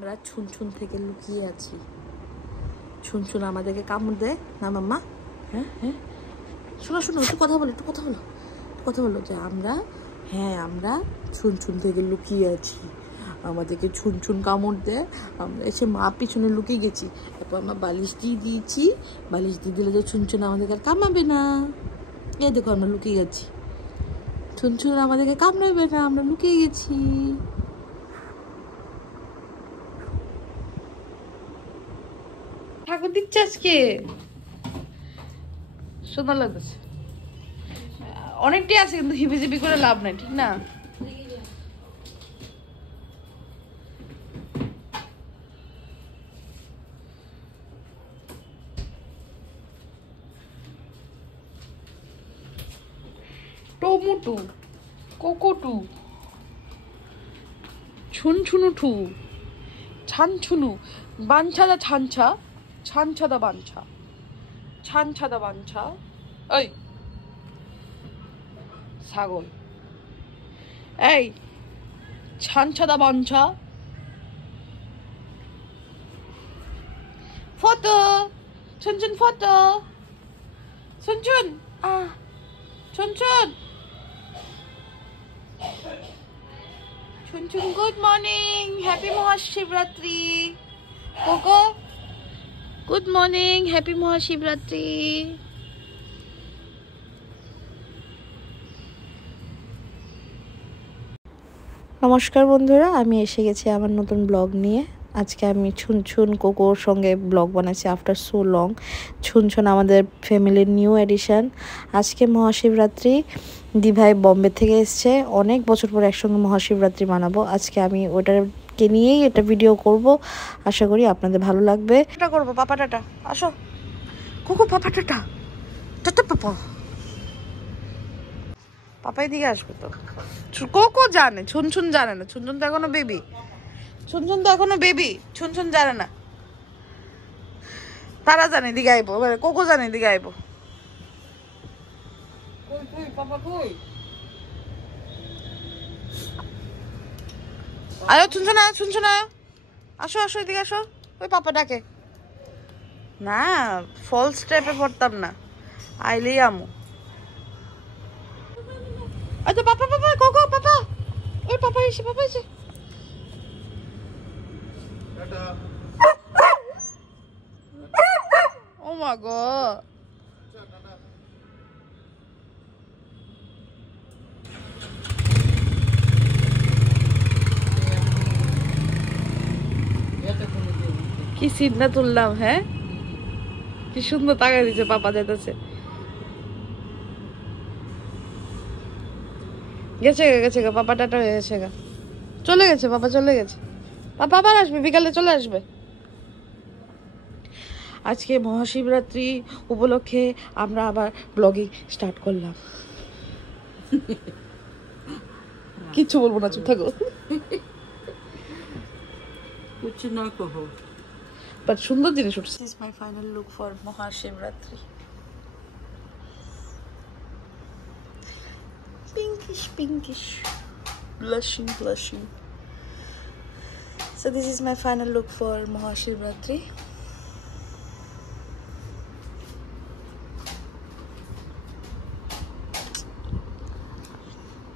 আমরা ছুনছুন থেকে লুকিয়ে আছি। ছুনছুন আমাদেরকে কামড় দেয় না মাম্মা? হ্যাঁ হ্যাঁ, শোনো শোনো, একটু কথা বলো, কথা বলো যে আমরা ছুনছুন থেকে লুকিয়ে আছি। আমাদেরকে ছুনছুন কামড় দেয়, আমরা এসে মা পিছনে লুকিয়ে গেছি। তারপর আমরা বালিশ দিয়ে দিয়েছি, বালিশ দিয়ে দিলে যে ছুনছুন আমাদেরকে আর কামড়াবে না। এই দেখো আমরা লুকিয়ে গেছি, ছুনছুন আমাদেরকে কামড়াবে না, আমরা লুকিয়ে গেছি। ঠাকুর দিচ্ছে আজকে, সুন্দর লাগতেছে। অনেকটাই আছে কিন্তু হিবিজিবি করে লাভ নাই, ঠিক না? টমেটো, কোকোটু, ছুনছুনুঠু, ছানছুনু, বাঞ্ছাদা ছানছা, ছানছাদা বাঞ্ছা, ছানছাদা বাঞ্ছা। এই ছাগল, এই ছানছাদা বাঞ্ছা। ফটো, ছুনছুন ফটো, ছুনছুন ছুনছুন ছুনছুন, গুড মর্নিং, হ্যাপি মহাশিবরাত্রি। কোকো, গুড মর্নিং, হ্যাপি মহাশিবরাত্রি। নমস্কার বন্ধুরা, আমি এসে গেছি আমার নতুন ব্লগ নিয়ে। আজকে আমি ছুনছুন কোকোর সঙ্গে ব্লগ বানাচ্ছি আফটার সো লং। ছুনছুন আমাদের ফ্যামিলির নিউ এডিশন। আজকে মহাশিবরাত্রি, দিভাই বম্বে থেকে এসছে, অনেক বছর পর একসঙ্গে মহাশিবরাত্রি মানাবো। আজকে আমি ওটাকে নিয়েই এটা ভিডিও করব, আশা করি আপনাদের ভালো লাগবে। এটা করবো পাপা টাটা, আসো কোকো, পাপা টাটা, টাটা পাপা। পাপাই দিকে আসবে তো। কোকো জানে, ছুনছুন জানে না, ছুনছুন তো এখনো বেবি, ছুনছুন তো এখনো বেবি, ছুনছুন জানে না। তারা জানে দিকে আইবো, কোকো জানে দিকে আইবো। আয়ো ছুনছুন, আয়ো ছুনছুন, আয়ো, আসো আসো এদিকে আসো। ওই পাপা ডাকে না, ফল স্টেপে পড়তাম না, আইলেই আমু। আচ্ছা পাপা পাপা, কোকো পাপা, ওই পাপা এসে, পাপা এসে। ও মা গো, কি সিনটা তুললাম, হ্যাঁ কি সুন্দর তাকাই দিচ্ছে। পাপা যাইতেছে, গেছে গেছে গা, পাপা টাটা হয়ে গেছে গা, চলে গেছে পাপা, চলে গেছে। পাপা আবার আসবে, বিকালে চলে আসবে। আজকে মহাশিবরাত্রি উপলক্ষে আমরা আবার ব্লগিং স্টার্ট করলাম। কিচ্ছু বলবো না, চুপ থাকো। কিছু না কহো, বাট সুন্দর জিনিস উঠছে। This is my final look for Mahashivratri. Pinkish, blushing. So this is my final look for Mahashivratri.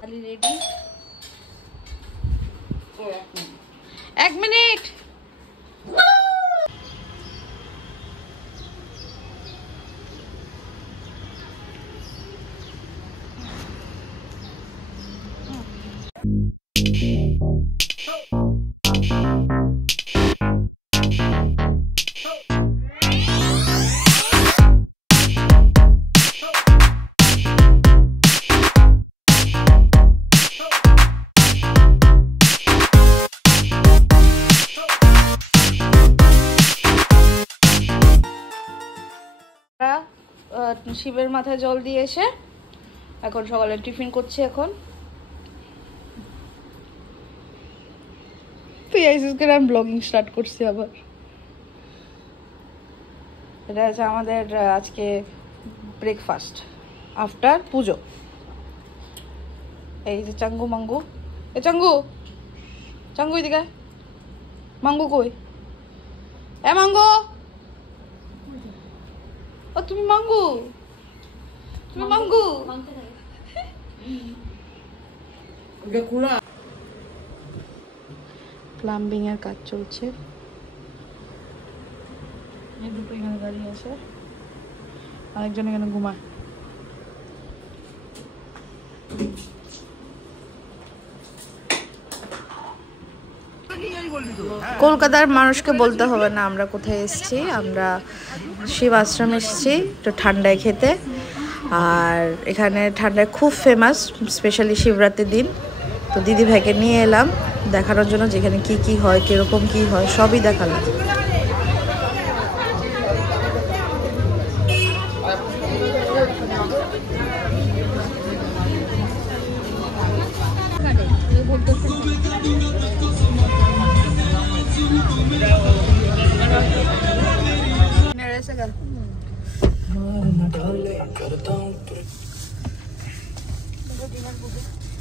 Are you ready? एक मिनट। শিবের মাথায় জল দিয়ে এসে এখন সকালে টিফিন করছি। এখন তুই আইসিস করে আমি ব্লগিং স্টার্ট করছি আবার। এটা হচ্ছে আমাদের আজকে ব্রেকফাস্ট আফটার পুজো। এই যে চাঙ্গু মাঙ্গু, এ চাঙ্গু, চাঙ্গু এদিকে, মাঙ্গো কই? এ মাঙ্গো, ও তুমি মাঙ্গো, তুমি মাঙ্গো। প্লাম্বিং এর কাজ চলছে, দুটো এখানে দাঁড়িয়ে আছে, আরেকজন এখানে ঘুমায়। কলকাতার মানুষকে বলতে হবে না আমরা কোথায় এসেছি, আমরা শিব আশ্রম এসেছি একটু ঠান্ডায় খেতে। আর এখানে ঠান্ডায় খুব ফেমাস, স্পেশালি শিবরাত্রির দিন। তো দিদি ভাইকে নিয়ে এলাম দেখানোর জন্য যেখানে কি কি হয়, কিরকম কি হয় সবই দেখালাম।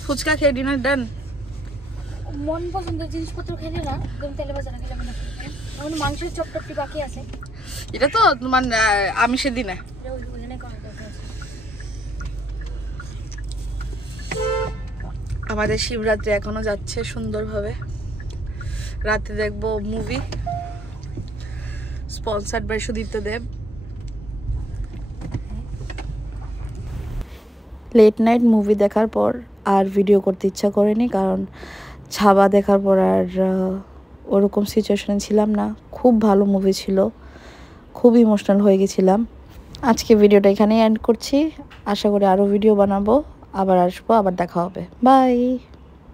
ফুচকা খেয়ে ডিনার ডান। মন পছন্দের জিনিসপত্র খেলে না, একদম তেলে ভাজা না খেলে মনে হয়। এখন মাংসের চপটপটি বাকি আছে, এটা তো তোমার আমিষের দিনে। আমাদের শিবরাত্রি এখনো যাচ্ছে সুন্দরভাবে। রাতে দেখবো movie, sponsored by Sudipta Dev. Late night movie দেখার পর আর ভিডিও করতে ইচ্ছা করেনি, কারণ ছাবা দেখার পর আর ওরকম সিচুয়েশনে ছিলাম না। খুব ভালো মুভি ছিল, খুব ইমোশনাল হয়ে গেছিলাম। আজকে ভিডিওটা এখানেই এন্ড করছি। আশা করি আরও ভিডিও বানাবো, আবার আসবো, আবার দেখা হবে। বাই।